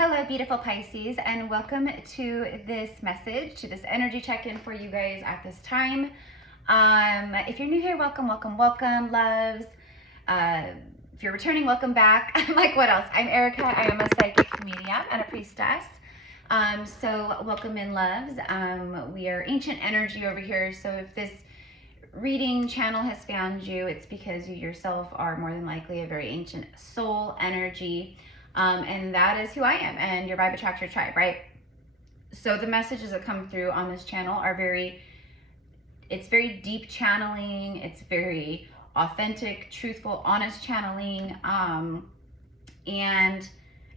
Hello, beautiful Pisces, and welcome to this message, to this energy check-in for you guys at this time. If you're new here, welcome, welcome, welcome, loves. If you're returning, welcome back. Like, what else? I'm Erica. I am a psychic medium and a priestess. So welcome in, loves. We are ancient energy over here, so if this reading channel has found you, it's because you yourself are more than likely a very ancient soul energy. And that is who I am, and your vibe attracts your tribe, right? So the messages that come through on this channel are it's very deep channeling, it's very authentic, truthful, honest channeling, and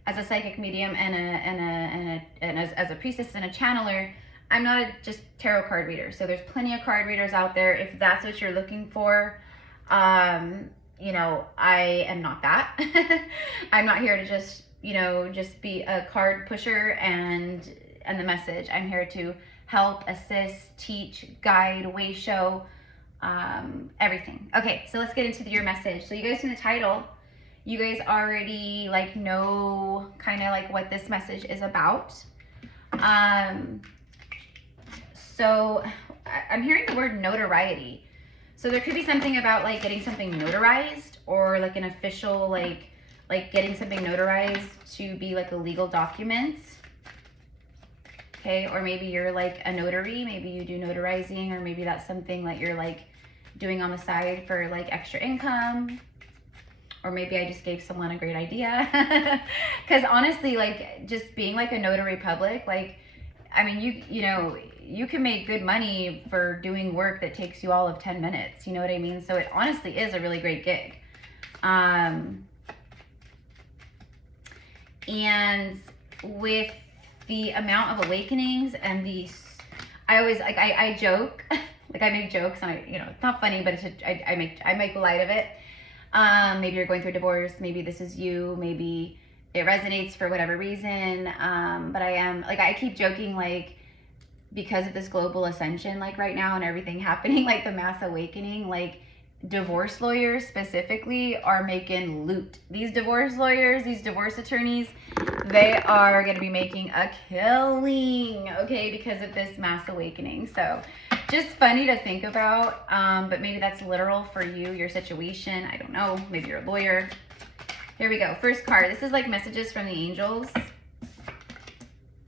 as a psychic medium and as a priestess and a channeler, I'm not just tarot card reader. So there's plenty of card readers out there if that's what you're looking for. You know, I am not that. I'm not here to just be a card pusher and the message. I'm here to help, assist, teach, guide, way show, everything. Okay, so let's get into your message. So you guys in the title, you guys already know kind of what this message is about. So I'm hearing the word notoriety. So there could be something about getting something notarized, or an official getting something notarized to be a legal document. Okay, or maybe you're a notary, maybe you do notarizing, or maybe that's something that you're doing on the side for extra income. Or maybe I just gave someone a great idea. Because honestly, just being a notary public, I mean, you can make good money for doing work that takes you all of 10 minutes. You know what I mean? So it honestly is a really great gig. And with the amount of awakenings and I always, I joke, I make jokes, and it's not funny, but I make light of it. Maybe you're going through a divorce. Maybe this is you. Maybe it resonates for whatever reason. But I am, I keep joking, because of this global ascension, right now, and everything happening, the mass awakening, divorce lawyers specifically are making loot. These divorce lawyers, these divorce attorneys, they are going to be making a killing, okay, because of this mass awakening. So just funny to think about, but maybe that's literal for you, your situation. I don't know. Maybe you're a lawyer. Here we go. First card. This is messages from the angels.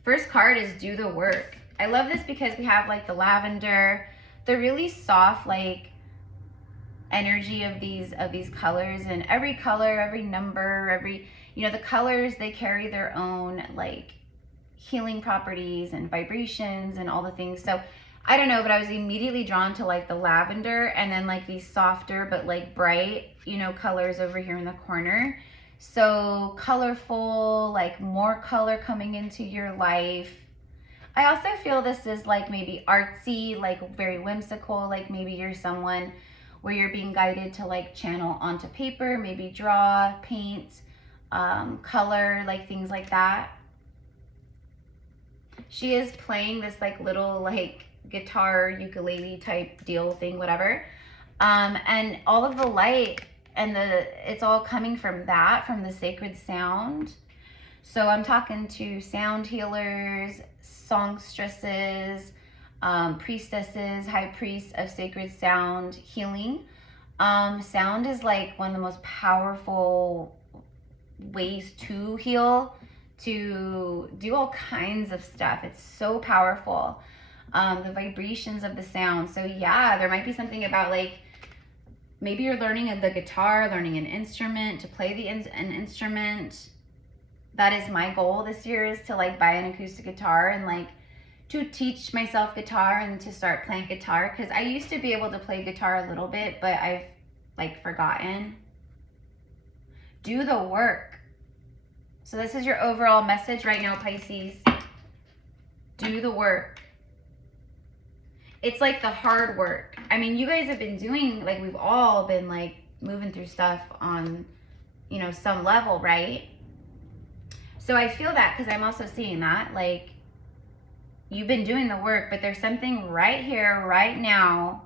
First card is do the work. I love this because we have the lavender, the really soft energy of these colors, and every color, every number, the colors, they carry their own healing properties and vibrations and all the things. So I don't know, but I was immediately drawn to the lavender, and then these softer but bright colors over here in the corner. So colorful, more color coming into your life. I also feel this is maybe artsy, very whimsical, maybe you're someone where you're being guided to channel onto paper, maybe draw, paint, color, things like that. She is playing this little guitar, ukulele type deal thing, whatever. And all of the light and it's all coming from the sacred sound. So I'm talking to sound healers, songstresses, priestesses, high priests of sacred sound healing. Sound is one of the most powerful ways to heal, to do all kinds of stuff. It's so powerful. The vibrations of the sound. So yeah, there might be something about maybe you're learning the guitar, learning an instrument, to play an instrument. That is my goal this year, is to buy an acoustic guitar and to teach myself guitar and to start playing guitar, because I used to be able to play guitar a little bit, but I've forgotten. Do the work. So this is your overall message right now, Pisces. Do the work. It's the hard work. I mean, you guys have been doing, we've all been moving through stuff on, some level, right? So I feel that, because I'm also seeing that, you've been doing the work, but there's something right here, right now,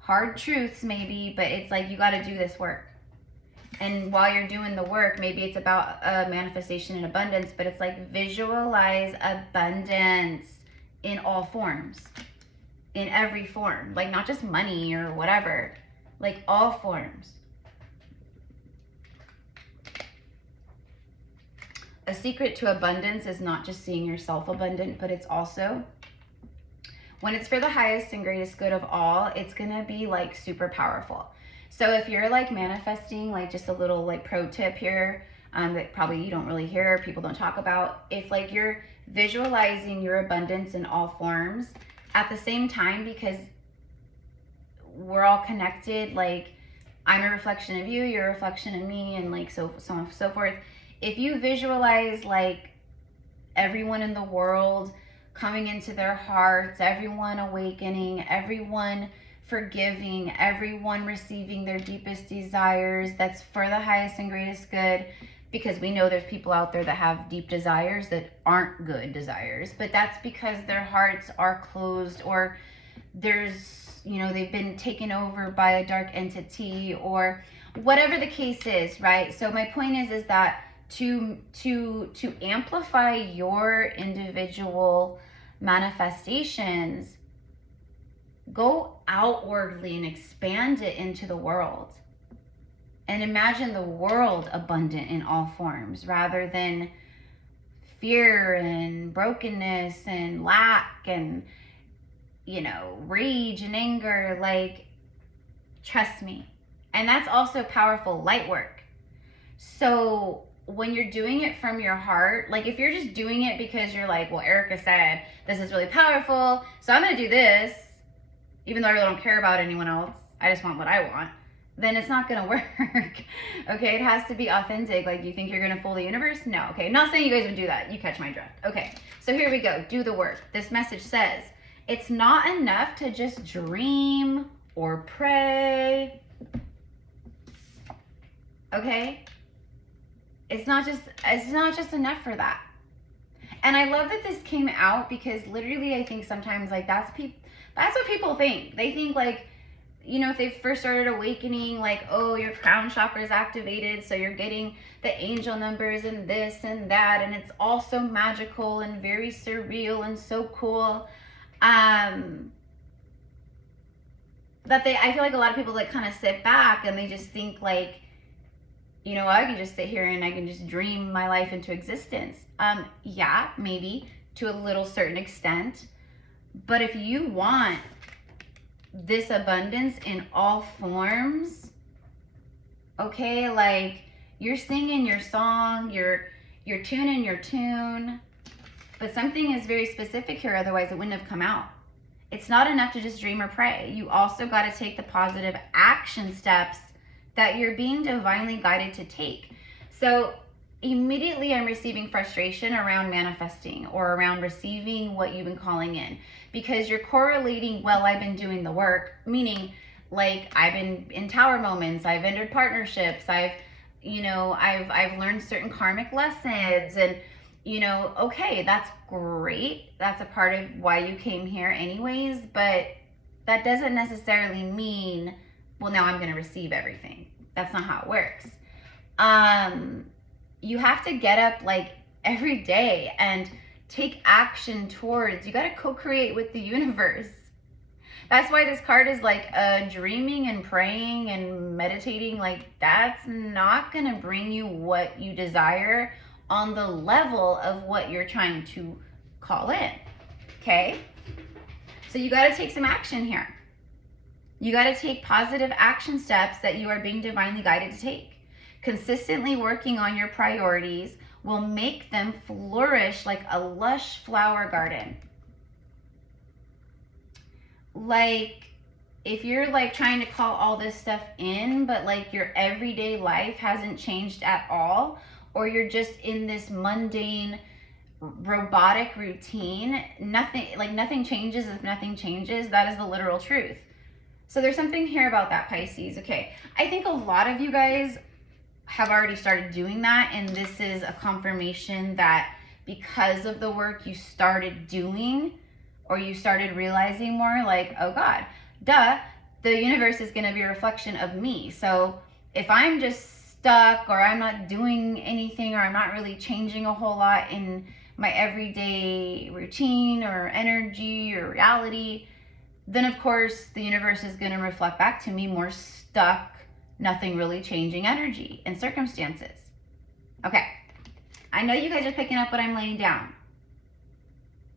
hard truths maybe, but it's you got to do this work. And while you're doing the work, maybe it's about manifestation and abundance, but it's like visualize abundance in all forms, in every form, like not just money or whatever, like all forms. A secret to abundance is not just seeing yourself abundant, but it's also, when it's for the highest and greatest good of all, it's gonna be like super powerful. So if you're like manifesting, like just a little like pro tip here, that probably you don't really hear, people don't talk about. If like you're visualizing your abundance in all forms at the same time, because we're all connected, like I'm a reflection of you, you're a reflection of me, and like so on and so forth. If you visualize like everyone in the world coming into their hearts, everyone awakening, everyone forgiving, everyone receiving their deepest desires, that's for the highest and greatest good, because we know there's people out there that have deep desires that aren't good desires, but that's because their hearts are closed, or there's, you know, they've been taken over by a dark entity, or whatever the case is, right? So my point is that to amplify your individual manifestations, go outwardly and expand it into the world, and imagine the world abundant in all forms, rather than fear and brokenness and lack and, you know, rage and anger. Like, trust me. And that's also powerful light work. So when you're doing it from your heart, like if you're just doing it because you're like, well, Erica said this is really powerful, so I'm gonna do this, even though I really don't care about anyone else, I just want what I want, then it's not gonna work. Okay, it has to be authentic. Like, you think you're gonna fool the universe? No. Okay, not saying you guys would do that. You catch my drift. Okay, so here we go. Do the work. This message says, it's not enough to just dream or pray. Okay? It's not just enough for that. And I love that this came out, because literally I think sometimes like that's what people think. They think like, you know, if they first started awakening, like, oh, your crown chakra is activated, so you're getting the angel numbers and this and that, and it's all so magical and very surreal and so cool. I feel like a lot of people like kind of sit back and they just think like, you know, I can just sit here and I can just dream my life into existence. Yeah, maybe to a little certain extent. But if you want this abundance in all forms, okay, like you're singing your song, you're tuning your tune, but something is very specific here, otherwise it wouldn't have come out. It's not enough to just dream or pray. You also got to take the positive action steps that you're being divinely guided to take. So immediately I'm receiving frustration around manifesting or around receiving what you've been calling in, because you're correlating, well, I've been doing the work, meaning like I've been in tower moments, I've entered partnerships, I've learned certain karmic lessons, and you know, okay, that's great. That's a part of why you came here anyways, but that doesn't necessarily mean, well, now I'm going to receive everything. That's not how it works. You have to get up like every day and take action towards, you got to co-create with the universe. That's why this card is like dreaming and praying and meditating. Like, that's not going to bring you what you desire on the level of what you're trying to call in. Okay? So you got to take some action here. You got to take positive action steps that you are being divinely guided to take. Consistently working on your priorities will make them flourish like a lush flower garden. Like, if you're like trying to call all this stuff in, but like your everyday life hasn't changed at all, or you're just in this mundane robotic routine, nothing changes if nothing changes. That is the literal truth. So there's something here about that, Pisces. Okay, I think a lot of you guys have already started doing that, and this is a confirmation that because of the work you started doing, or you started realizing more, like, oh God, duh, the universe is going to be a reflection of me. So if I'm just stuck, or I'm not doing anything, or I'm not really changing a whole lot in my everyday routine or energy or reality, then of course the universe is going to reflect back to me more stuck, nothing really changing energy and circumstances. Okay, I know you guys are picking up what I'm laying down.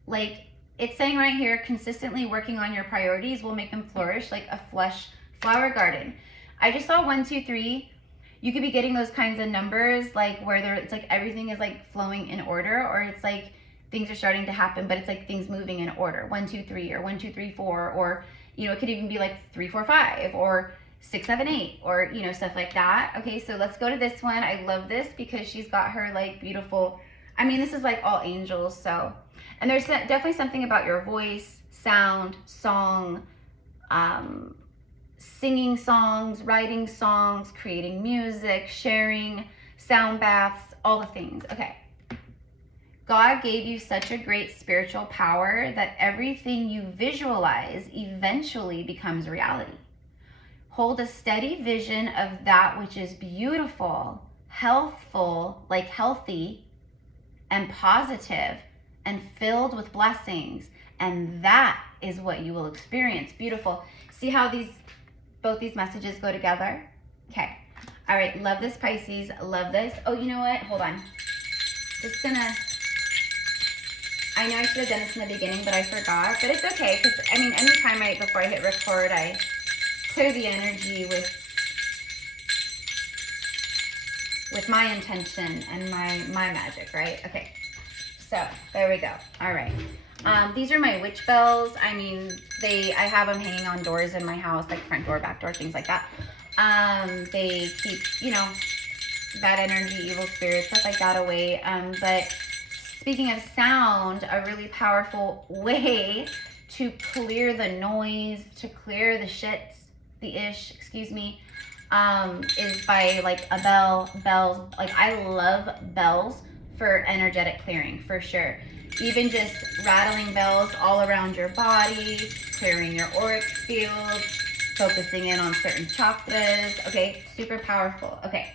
Like, it's saying right here, consistently working on your priorities will make them flourish like a flush flower garden. I just saw 1, 2, 3. You could be getting those kinds of numbers, like where it's like everything is like flowing in order, or it's like things are starting to happen, but it's like things moving in order. 1, 2, 3, or 1, 2, 3, 4, or, you know, it could even be like 3, 4, 5, or 6, 7, 8, or, you know, stuff like that. Okay, so let's go to this one. I love this because she's got her like beautiful, I mean, this is like all angels. So, and there's definitely something about your voice, sound, song, singing songs, writing songs, creating music, sharing, sound baths, all the things. Okay. God gave you such a great spiritual power that everything you visualize eventually becomes reality. Hold a steady vision of that which is beautiful, healthful, like healthy, and positive, and filled with blessings. And that is what you will experience. Beautiful. See how both these messages go together? Okay. All right. Love this, Pisces. Love this. Oh, you know what? Hold on. Just gonna, I know I should have done this in the beginning, but I forgot. But it's okay, because, I mean, anytime before I hit record, I clear the energy with my intention and my magic, right? Okay. So, there we go. All right. These are my witch bells. I mean, I have them hanging on doors in my house, like front door, back door, things like that. They keep, you know, bad energy, evil spirits, stuff like that away. But speaking of sound, a really powerful way to clear the noise, to clear the shits, excuse me, is by like a bells. Like, I love bells for energetic clearing, for sure. Even just rattling bells all around your body, clearing your auric field, focusing in on certain chakras. Okay, super powerful. Okay,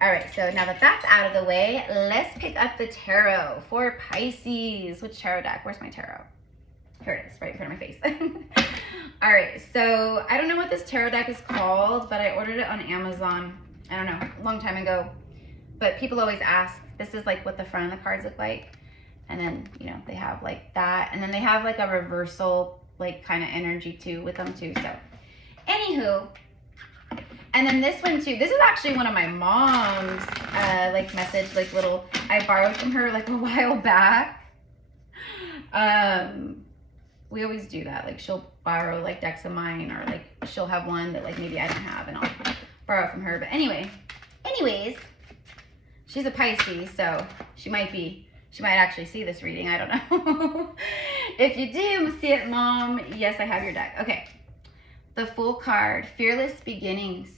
all right, so now that that's out of the way, let's pick up the tarot for Pisces. Which tarot deck? Where's my tarot? Here it is, right in front of my face. All right, so I don't know what this tarot deck is called, but I ordered it on Amazon, I don't know, a long time ago. But people always ask, this is like what the front of the cards look like. And then, you know, they have like that. And then they have like a reversal, like kind of energy too with them too. So, anywho. And then this one too. This is actually one of my mom's like message, like little, I borrowed from her like a while back. We always do that. Like, she'll borrow like decks of mine, or like she'll have one that like maybe I don't have, and I'll borrow from her. But anyways, she's a Pisces, so she might actually see this reading. I don't know. If you do see it, Mom, yes, I have your deck. Okay. The Fool card, fearless beginnings.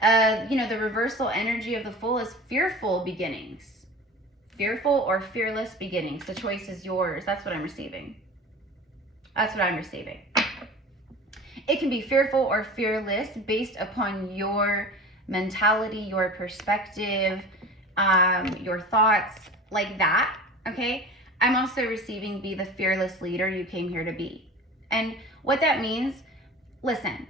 You know, the reversal energy of the Fool is fearful beginnings. Fearful or fearless beginnings. The choice is yours. That's what I'm receiving. That's what I'm receiving. It can be fearful or fearless based upon your mentality, your perspective, your thoughts, like that. Okay. I'm also receiving be the fearless leader you came here to be. And what that means, listen,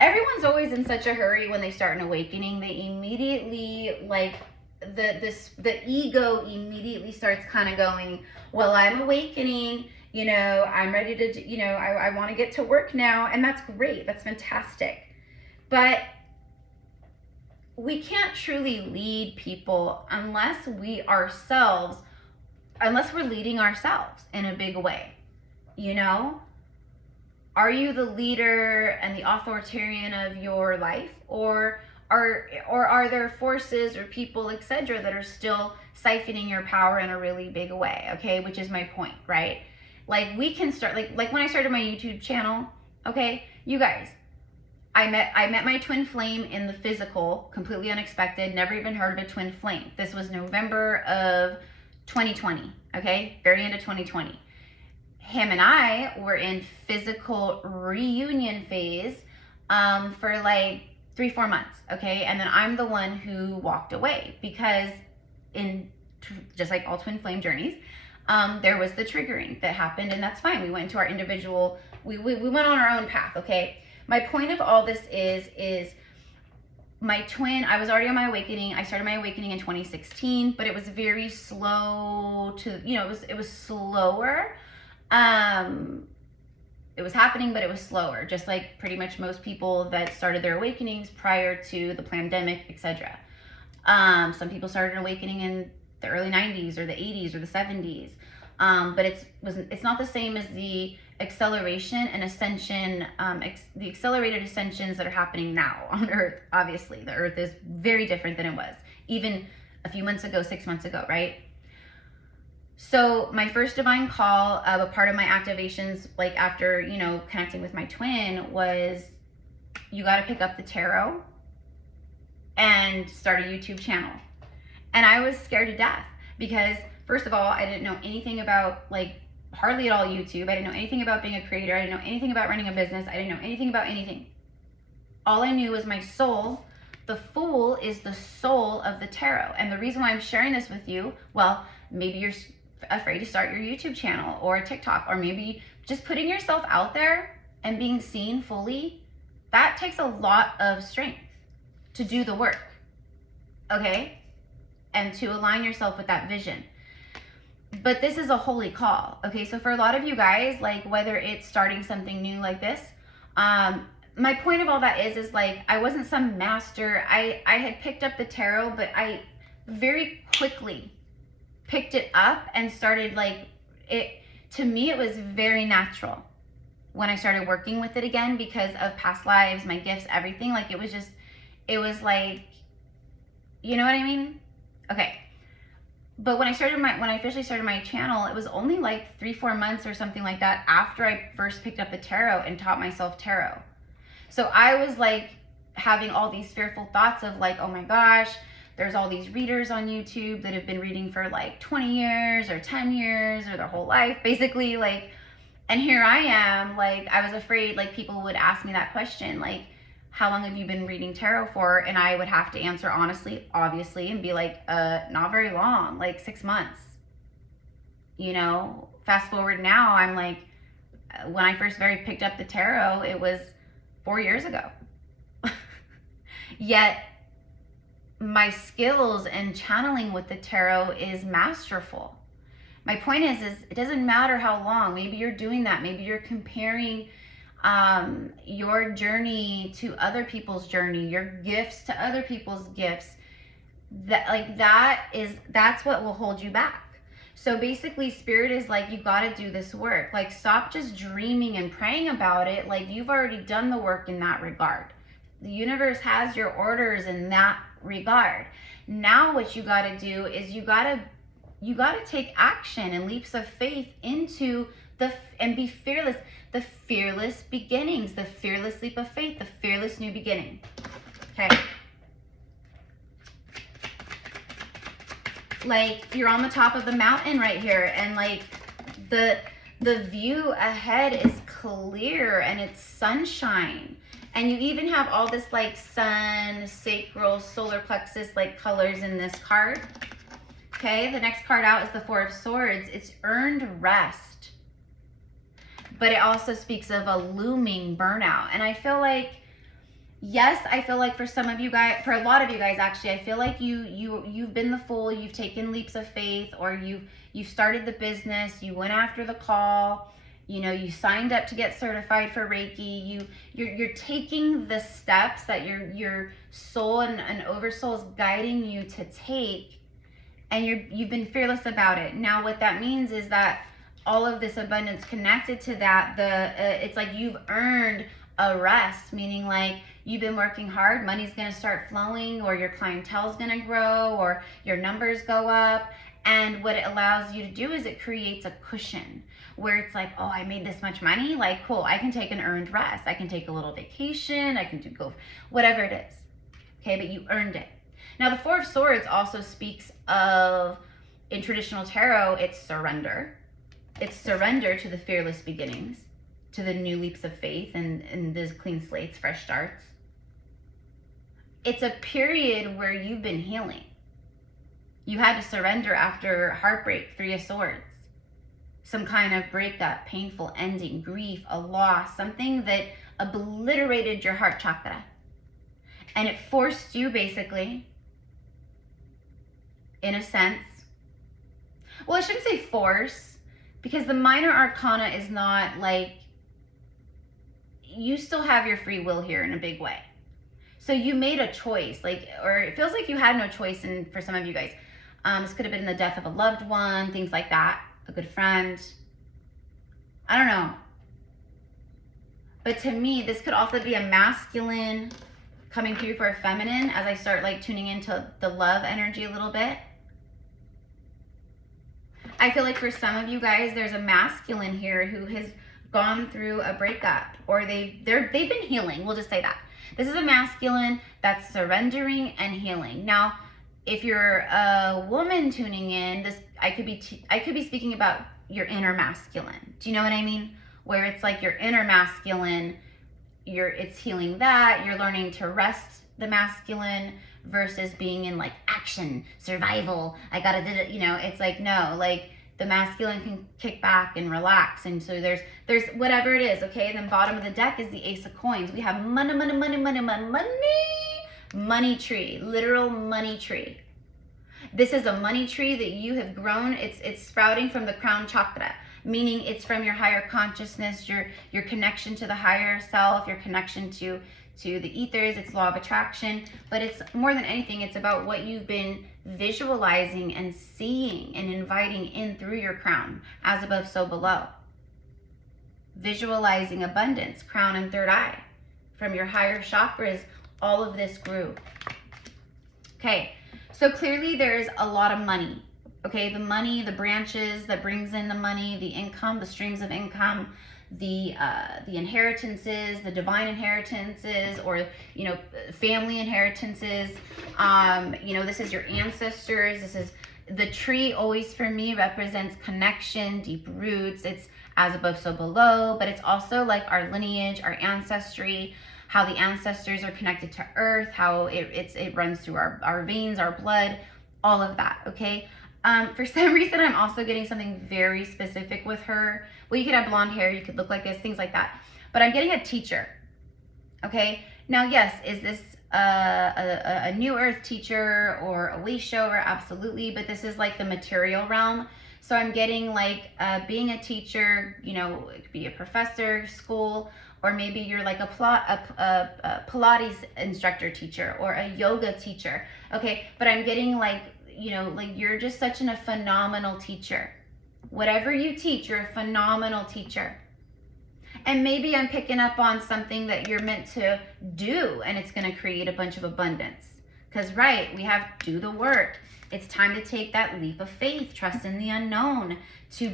everyone's always in such a hurry when they start an awakening. They immediately, like, the ego immediately starts kind of going, well, I'm awakening, you know, I'm ready to, you know, I want to get to work now. And that's great. That's fantastic. But we can't truly lead people unless we're leading ourselves in a big way. You know, are you the leader and the authoritarian of your life, or are there forces or people, etc., that are still siphoning your power in a really big way? Okay, which is my point, right? Like, we can start, like when I started my YouTube channel, okay, you guys, I met my twin flame in the physical, completely unexpected, never even heard of a twin flame. This was November of 2020, okay, very end of 2020. Him and I were in physical reunion phase for like 3-4 months, okay? And then I'm the one who walked away because just like all twin flame journeys, there was the triggering that happened, and that's fine. We went into our individual, we went on our own path, okay? My point of all this is my twin, I was already on my awakening. I started my awakening in 2016, but it was very slow to, you know, it was slower. It was happening, but it was slower, just like pretty much most people that started their awakenings prior to the pandemic, etc. Some people started awakening in the early 90s or the 80s or the 70s. But it's not the same as the acceleration and ascension, the accelerated ascensions that are happening now on Earth. Obviously, the Earth is very different than it was even a few months ago, 6 months ago, right? So my first divine call, a part of my activations, like after, you know, connecting with my twin, was you got to pick up the tarot and start a YouTube channel. And I was scared to death because, first of all, I didn't know anything about, like, hardly at all YouTube. I didn't know anything about being a creator. I didn't know anything about running a business. I didn't know anything about anything. All I knew was my soul. The Fool is the soul of the tarot. And the reason why I'm sharing this with you, well, maybe you're afraid to start your YouTube channel or TikTok, or maybe just putting yourself out there and being seen fully, that takes a lot of strength to do the work, okay? And to align yourself with that vision. But this is a holy call, okay? So for a lot of you guys, like whether it's starting something new like this, my point of all that is like, I wasn't some master. I had picked up the tarot, but I very quickly picked it up and started, like, it, to me, it was very natural when I started working with it again because of past lives, my gifts, everything. Like, it was like, you know what I mean? Okay. But when I officially started my channel, it was only like 3-4 months or something like that after I first picked up the tarot and taught myself tarot. So I was like having all these fearful thoughts of like, oh my gosh, there's all these readers on YouTube that have been reading for like 20 years or 10 years or their whole life, basically, like, and here I am, like, I was afraid, like, people would ask me that question, like, how long have you been reading tarot for? And I would have to answer honestly, obviously, and be like, not very long, like 6 months. You know, fast forward now, I'm like, when I first picked up the tarot, it was 4 years ago. Yet, my skills and channeling with the tarot is masterful. My point is it doesn't matter how long. Maybe you're doing that. Maybe you're comparing your journey to other people's journey, your gifts to other people's gifts. That's what will hold you back. So basically, Spirit is like, you got to do this work. Like, stop just dreaming and praying about it. Like, you've already done the work in that regard. The universe has your orders in that regard. Now what you got to do is you got to take action and leaps of faith into and be fearless. The fearless beginnings, the fearless leap of faith, the fearless new beginning. Okay. Like, you're on the top of the mountain right here, and like the view ahead is clear and it's sunshine. And you even have all this like sun, sacral, solar plexus like colors in this card. Okay, the next card out is the Four of Swords. It's earned rest. But it also speaks of a looming burnout. And I feel like, yes, I feel like for some of you guys, for a lot of you guys actually, I feel like you've been the Fool, you've taken leaps of faith, or you've started the business, you went after the call, you know, you signed up to get certified for Reiki, you're taking the steps that your soul and oversoul is guiding you to take, and you've been fearless about it. Now what that means is that all of this abundance connected to that, it's like you've earned a rest, meaning like you've been working hard, money's gonna start flowing, or your clientele's gonna grow, or your numbers go up. And what it allows you to do is it creates a cushion where it's like, oh, I made this much money, like, cool, I can take an earned rest. I can take a little vacation, I can go whatever it is. Okay, but you earned it. Now the Four of Swords also speaks of, in traditional tarot, it's surrender. It's surrender to the fearless beginnings, to the new leaps of faith and those clean slates, fresh starts. it's a period where you've been healing. You had to surrender after heartbreak, 3 of Swords. Some kind of breakup, painful ending, grief, a loss, something that obliterated your heart chakra. And it forced you basically, in a sense, well, I shouldn't say force, because the minor arcana is not like, you still have your free will here in a big way. So you made a choice, like, or it feels like you had no choice for some of you guys. This could have been the death of a loved one, things like that, a good friend. I don't know. But to me, this could also be a masculine coming through for a feminine as I start like tuning into the love energy a little bit. I feel like for some of you guys, there's a masculine here who has gone through a breakup, or they've been healing. We'll just say that. This is a masculine that's surrendering and healing. Now, if you're a woman tuning in, I could be speaking about your inner masculine. Do you know what I mean? Where it's like your inner masculine, it's healing that, you're learning to rest the masculine versus being in like action, survival. I gotta do it, it's like, no, like the masculine can kick back and relax. And so there's whatever it is, okay? And then bottom of the deck is the Ace of Coins. We have money, money tree, literal money tree. This is a money tree that you have grown. It's sprouting from the crown chakra, meaning it's from your higher consciousness, your connection to the higher self, your connection to the ethers, it's law of attraction. But it's more than anything, it's about what you've been visualizing and seeing and inviting in through your crown, as above, so below. Visualizing abundance, crown and third eye. From your higher chakras, all of this grew. Okay, so clearly there's a lot of money. Okay, the money, the branches that brings in the money, the income, the streams of income, the inheritances, the divine inheritances, or family inheritances. This is your ancestors. This is the tree. Always for me represents connection, deep roots. It's as above, so below, but it's also like our lineage, our ancestry, how the ancestors are connected to earth, how it runs through our veins, our blood, all of that. Okay. For some reason, I'm also getting something very specific with her. Well, you could have blonde hair, you could look like this, things like that. But I'm getting a teacher. Okay. Now, yes, is this a new earth teacher or a way shower? Absolutely. But this is like the material realm. So I'm getting like being a teacher, it could be a professor, school, or maybe you're like a Pilates instructor teacher or a yoga teacher. Okay. But I'm getting like you're just such a phenomenal teacher. Whatever you teach, you're a phenomenal teacher. And maybe I'm picking up on something that you're meant to do, and it's going to create a bunch of abundance. Because, right, we have do the work. It's time to take that leap of faith, trust in the unknown, to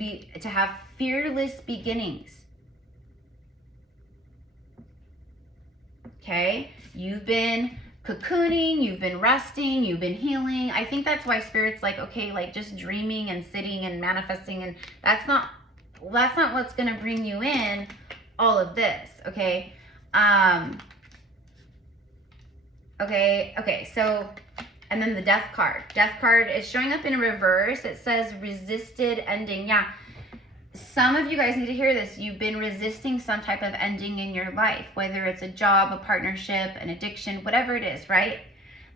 have fearless beginnings. Okay? You've been cocooning, you've been resting, you've been healing. I think that's why Spirit's like, okay, like just dreaming and sitting and manifesting, and that's not what's gonna bring you in all of this. Okay. Okay, so, and then the Death card. Death card is showing up in reverse. It says resisted ending. Yeah. Some of you guys need to hear this. You've been resisting some type of ending in your life, whether it's a job, a partnership, an addiction, whatever it is, right?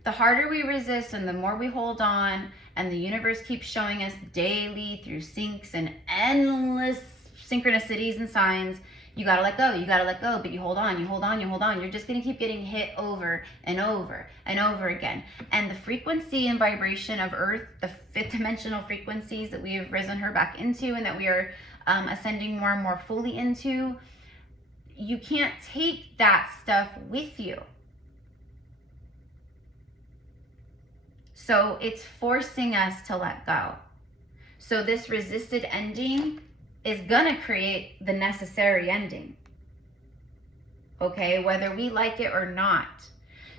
The harder we resist and the more we hold on, and the universe keeps showing us daily through syncs and endless synchronicities and signs, you gotta let go, but you hold on, You're just gonna keep getting hit over and over and over again. And the frequency and vibration of Earth, the fifth dimensional frequencies that we have risen her back into and that we are ascending more and more fully into, you can't take that stuff with you. So it's forcing us to let go. So this resisted ending is gonna create the necessary ending. Okay, whether we like it or not.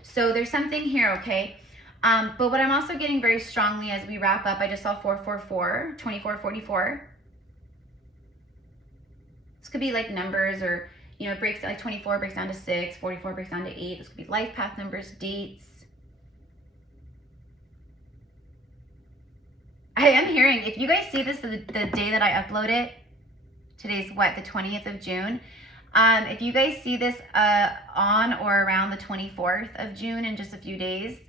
So there's something here, okay? But what I'm also getting very strongly as we wrap up, I just saw 444, 2444. This could be like numbers, or, it breaks like 24 breaks down to 6, 44 breaks down to 8. This could be life path numbers, dates, I am hearing, if you guys see this the day that I upload it, today's what, the 20th of June? If you guys see this on or around the 24th of June in just a few days,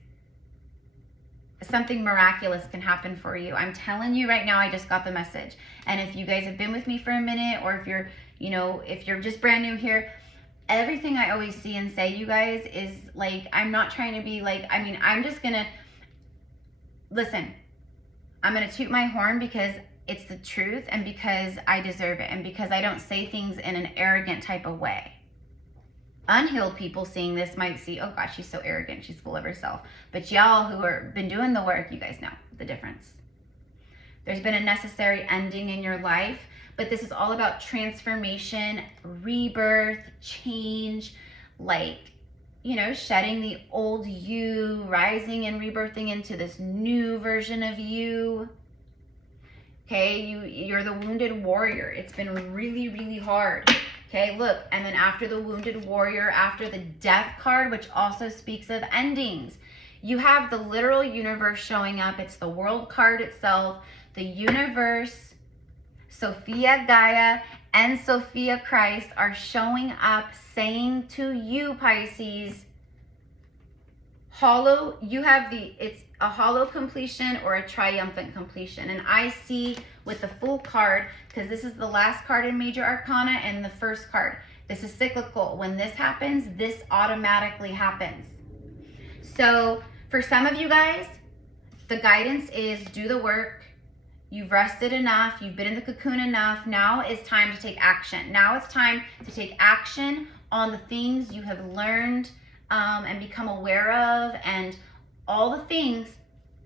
something miraculous can happen for you. I'm telling you right now, I just got the message. And if you guys have been with me for a minute, or if you're, you know, if you're just brand new here, everything I always see and say, you guys, is like, I'm not trying to be like, I mean, I'm just gonna, listen, I'm gonna toot my horn because it's the truth and because I deserve it and because I don't say things in an arrogant type of way. Unhealed people seeing this might see, oh gosh, she's so arrogant, she's full of herself. But y'all who are been doing the work, you guys know the difference. There's been a necessary ending in your life, but this is all about transformation, rebirth, change, like, you know, shedding the old you, rising and rebirthing into this new version of you. Okay, you're the wounded warrior. It's been really, really hard. Okay, look, and then after the wounded warrior, after the death card, which also speaks of endings, you have the literal universe showing up. It's the world card itself. The universe, Sophia Gaia, and Sophia Christ are showing up saying to you, Pisces, hollow, you have it's a hollow completion or a triumphant completion. And I see with the full card, because this is the last card in Major Arcana and the first card, this is cyclical. When this happens, this automatically happens. So for some of you guys, the guidance is do the work. You've rested enough. You've been in the cocoon enough. Now it's time to take action. Now it's time to take action on the things you have learned and become aware of, and all the things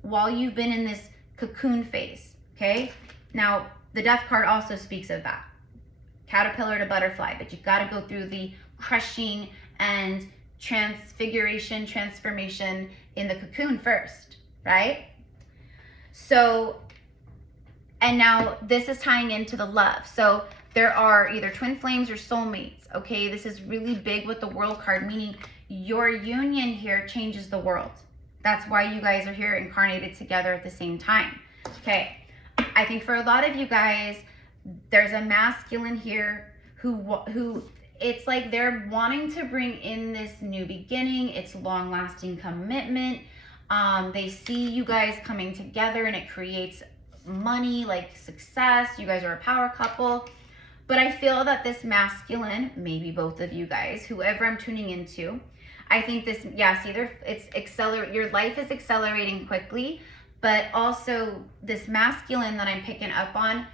while you've been in this cocoon phase, okay? Now, the death card also speaks of that. Caterpillar to butterfly, but you've got to go through the crushing and transfiguration, transformation in the cocoon first, right? So, and now this is tying into the love. So there are either twin flames or soulmates, okay? This is really big with the world card, meaning your union here changes the world. That's why you guys are here incarnated together at the same time. Okay, I think for a lot of you guys, there's a masculine here who it's like they're wanting to bring in this new beginning. It's long-lasting commitment. They see you guys coming together and it creates money, like success. You guys are a power couple. But I feel that this masculine, maybe both of you guys, whoever I'm tuning into, I think this, yeah, see, it's your life is accelerating quickly, but also this masculine that I'm picking up on,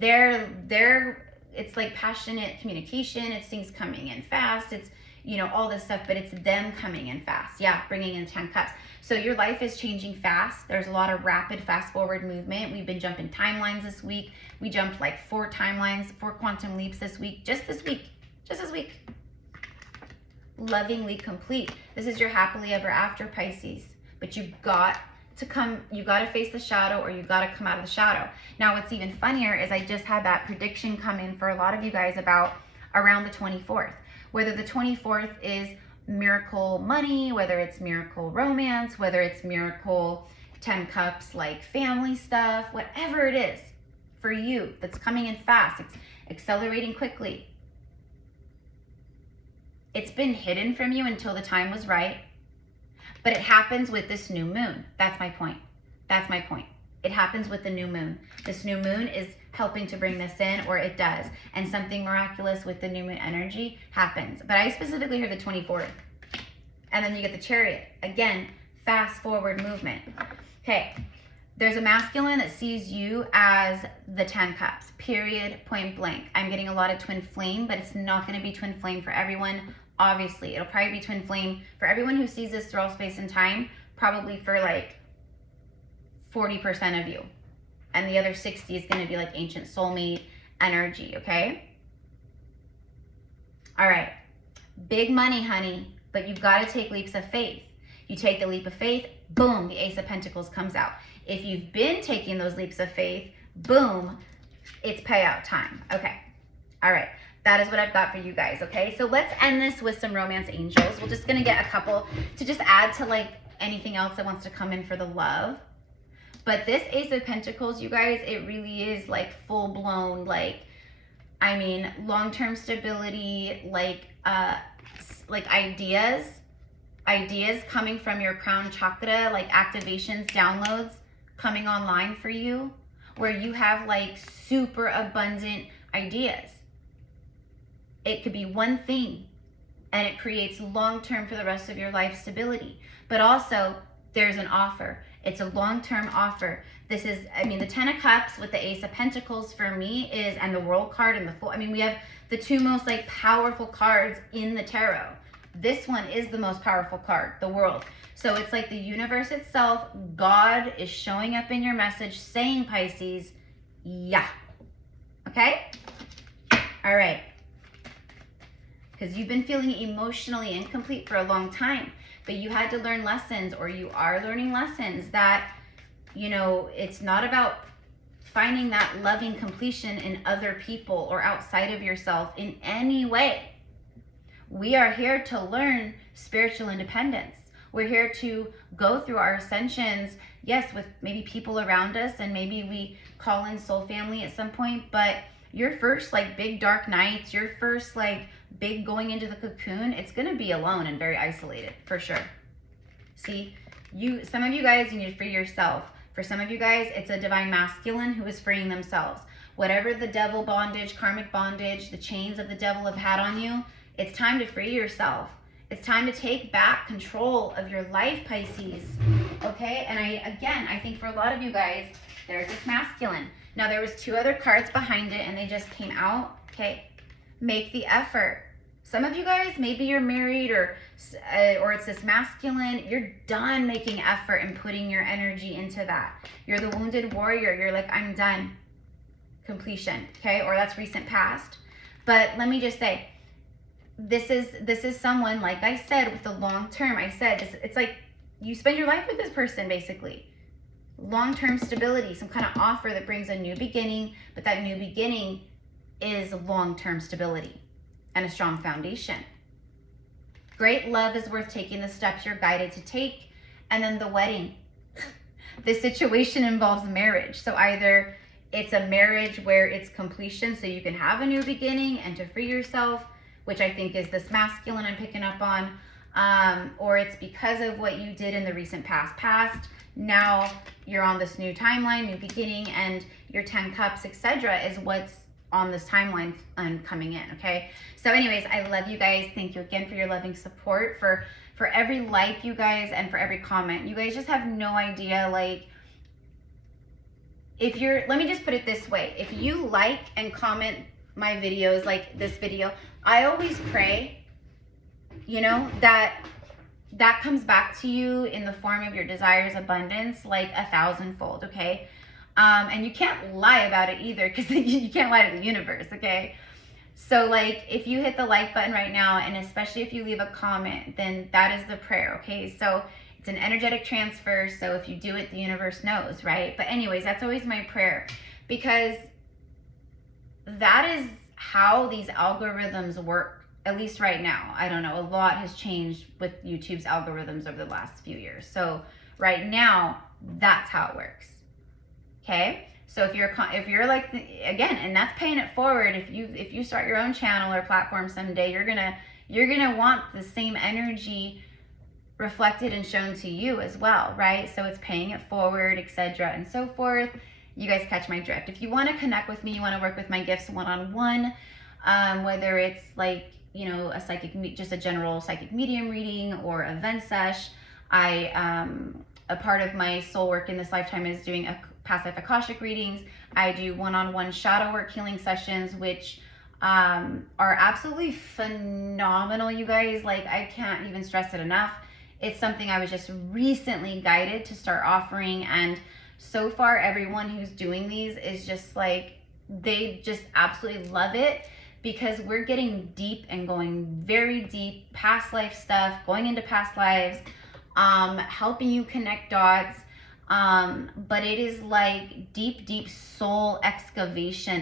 it's like passionate communication. It's things coming in fast. It's, you know, all this stuff, but it's them coming in fast. Yeah, bringing in 10 cups. So your life is changing fast. There's a lot of rapid fast forward movement. We've been jumping timelines this week. We jumped like 4 timelines, 4 quantum leaps this week, just this week. Lovingly complete. This is your happily ever after, Pisces. But you got to face the shadow, or you got to come out of the shadow. Now, what's even funnier is I just had that prediction come in for a lot of you guys about around the 24th. Whether the 24th is miracle money, whether it's miracle romance, whether it's miracle 10 cups, like family stuff, whatever it is for you that's coming in fast, it's accelerating quickly. It's been hidden from you until the time was right, but it happens with this new moon. That's my point. It happens with the new moon. This new moon is helping to bring this in, or it does, and something miraculous with the new moon energy happens. But I specifically hear the 24th, and then you get the Chariot. Again, fast forward movement. Okay, there's a masculine that sees you as the 10 cups, period, point blank. I'm getting a lot of twin flame, but it's not going to be twin flame for everyone. Obviously, it'll probably be twin flame for everyone who sees this through all space and time, probably for like 40% of you. And the other 60 is going to be like ancient soulmate energy, okay? All right. Big money, honey, but you've got to take leaps of faith. You take the leap of faith, boom, the Ace of Pentacles comes out. If you've been taking those leaps of faith, boom, it's payout time. Okay. All right. That is what I've got for you guys, okay? So let's end this with some romance angels. We're just going to get a couple to just add to like anything else that wants to come in for the love. But this Ace of Pentacles, you guys, it really is like full blown, like, I mean, long-term stability, like ideas coming from your crown chakra, like activations, downloads coming online for you, where you have like super abundant ideas. It could be one thing and it creates long-term for the rest of your life stability. But also there's an offer. It's a long-term offer. This is, I mean, the 10 of Cups with the Ace of Pentacles for me is, and the World card and the Fool. I mean, we have the two most like powerful cards in the tarot. This one is the most powerful card, the World. So it's like the universe itself, God is showing up in your message saying, Pisces, yeah. Okay? All right. Because you've been feeling emotionally incomplete for a long time, but you had to learn lessons, or you are learning lessons that, you know, it's not about finding that loving completion in other people or outside of yourself in any way. We are here to learn spiritual independence. We're here to go through our ascensions, yes, with maybe people around us, and maybe we call in soul family at some point, but your first like big dark nights, your first like big going into the cocoon, it's going to be alone and very isolated for sure. See, some of you guys, you need to free yourself. For some of you guys, it's a divine masculine who is freeing themselves. Whatever the devil bondage, karmic bondage, the chains of the devil have had on you, it's time to free yourself. It's time to take back control of your life, Pisces. Okay? And I think for a lot of you guys, there's this masculine. Now, there was two other cards behind it, and they just came out. Okay? Make the effort. Some of you guys, maybe you're married, or it's this masculine. You're done making effort and putting your energy into that. You're the wounded warrior. You're like, I'm done. Completion. Okay? Or that's recent past. But let me just say, this is someone, like I said, with the long term. I said it's like you spend your life with this person, basically. Long-term stability, some kind of offer that brings a new beginning, but that new beginning is long-term stability and a strong foundation. Great love is worth taking the steps you're guided to take. And then the wedding. This situation involves marriage. So either it's a marriage where it's completion so you can have a new beginning and to free yourself, which I think is this masculine I'm picking up on, or it's because of what you did in the recent past. Now you're on this new timeline, new beginning, and your 10 cups, etc. is what's on this timeline and coming in, okay? So anyways, I love you guys. Thank you again for your loving support, for every like, you guys, and for every comment. You guys just have no idea, like, let me just put it this way. If you like and comment my videos, like this video, I always pray, you know, that comes back to you in the form of your desires abundance, like 1,000-fold, okay? And you can't lie about it either, because you can't lie to the universe, okay? So like, if you hit the like button right now, and especially if you leave a comment, then that is the prayer, okay? So it's an energetic transfer, so if you do it, the universe knows, right? But anyways, that's always my prayer, because that is how these algorithms work, at least right now. I don't know, a lot has changed with YouTube's algorithms over the last few years. So right now, that's how it works. Okay? So if you're like, again, and that's paying it forward, if you start your own channel or platform someday, you're gonna want the same energy reflected and shown to you as well, right? So it's paying it forward, etc. and so forth. You guys catch my drift. If you want to connect with me, you want to work with my gifts one-on-one, whether it's like, you know, just a general psychic medium reading or a VENSESH. A part of my soul work in this lifetime is doing past life Akashic readings. I do one-on-one shadow work healing sessions, which are absolutely phenomenal, you guys. Like, I can't even stress it enough. It's something I was just recently guided to start offering, and so far everyone who's doing these is just like, they just absolutely love it, because we're getting deep and going very deep, past life stuff, going into past lives, helping you connect dots, but it is like deep soul excavating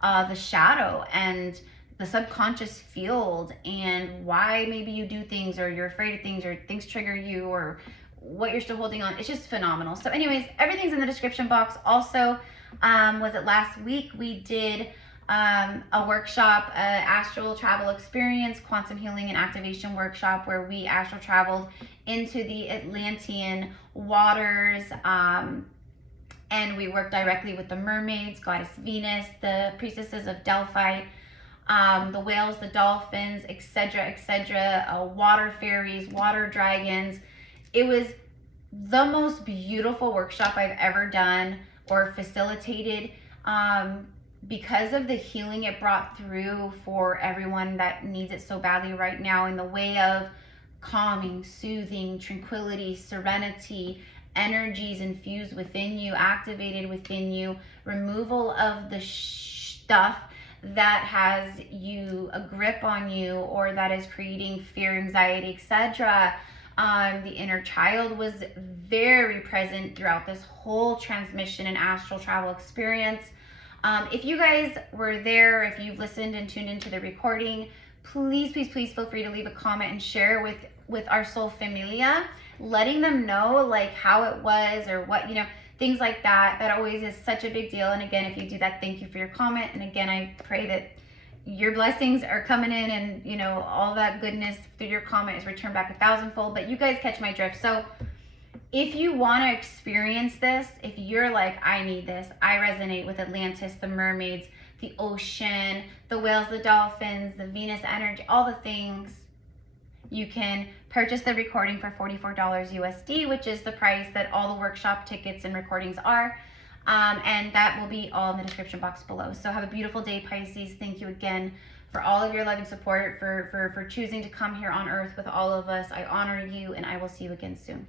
the shadow and the subconscious field, and why maybe you do things, or you're afraid of things, or things trigger you, or what you're still holding on. It's just phenomenal. So anyways, everything's in the description box. Also, was it last week we did a workshop, astral travel experience, quantum healing and activation workshop, where we astral traveled into the Atlantean waters, and we worked directly with the mermaids, goddess Venus, the priestesses of Delphi, the whales, the dolphins, etc., etc., water fairies, water dragons. It was the most beautiful workshop I've ever done or facilitated, because of the healing it brought through for everyone that needs it so badly right now, in the way of calming, soothing, tranquility, serenity, energies infused within you, activated within you, removal of the stuff that has you a grip on you or that is creating fear, anxiety, etc. The inner child was very present throughout this whole transmission and astral travel experience. If you guys were there, if you've listened and tuned into the recording, please, please, please feel free to leave a comment and share with our soul familia, letting them know like how it was or what, you know, things like that. That always is such a big deal. And again, if you do that, thank you for your comment. And again, I pray that your blessings are coming in, and you know, all that goodness through your comment is returned back 1,000-fold. But you guys catch my drift. So if you want to experience this, if you're like, I need this, I resonate with Atlantis, the mermaids, the ocean, the whales, the dolphins, the Venus energy, all the things, you can purchase the recording for $44 USD, which is the price that all the workshop tickets and recordings are. And that will be all in the description box below. So have a beautiful day, Pisces. Thank you again for all of your loving support, for choosing to come here on earth with all of us. I honor you, and I will see you again soon.